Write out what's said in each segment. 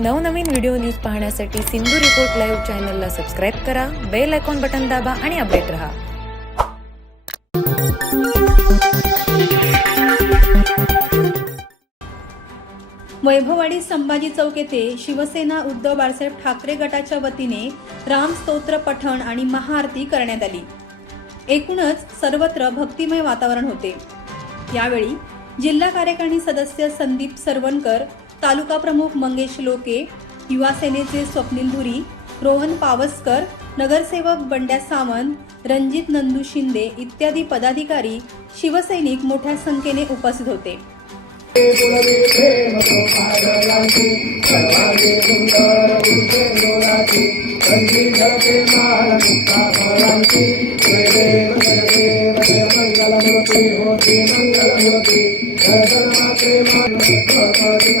नवनवीन video news पाहण्यासाठी Sindhu report live चॅनलला सबस्क्राईब करा बेल आयकॉन बटन दाबा आणि अपडेट रहा. वैभववाडी संभाजी चौक येथे शिवसेना उद्धव बाळासाहेब ठाकरे गटाच्या वतीने राम स्तोत्र पठण आणि महाआरती करण्यात आली. एकूणच सर्वत्र भक्तिमय वातावरण होते. यावेळी जिल्हा कार्यकारिणी सदस्य संदीप सरवणकर तालुका प्रमुख मंगेश लोके युवा सेनेचे स्वप्नील धुरी रोहन पावसकर नगरसेवक बंड्या सावंत रणजित नंदू शिंदे इत्यादी पदाधिकारी शिवसैनिक मोठ्या संख्येने उपस्थित होते मूर्ती होती मंगलमूर्ती दर्शनाचे मंगलाची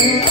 Yeah.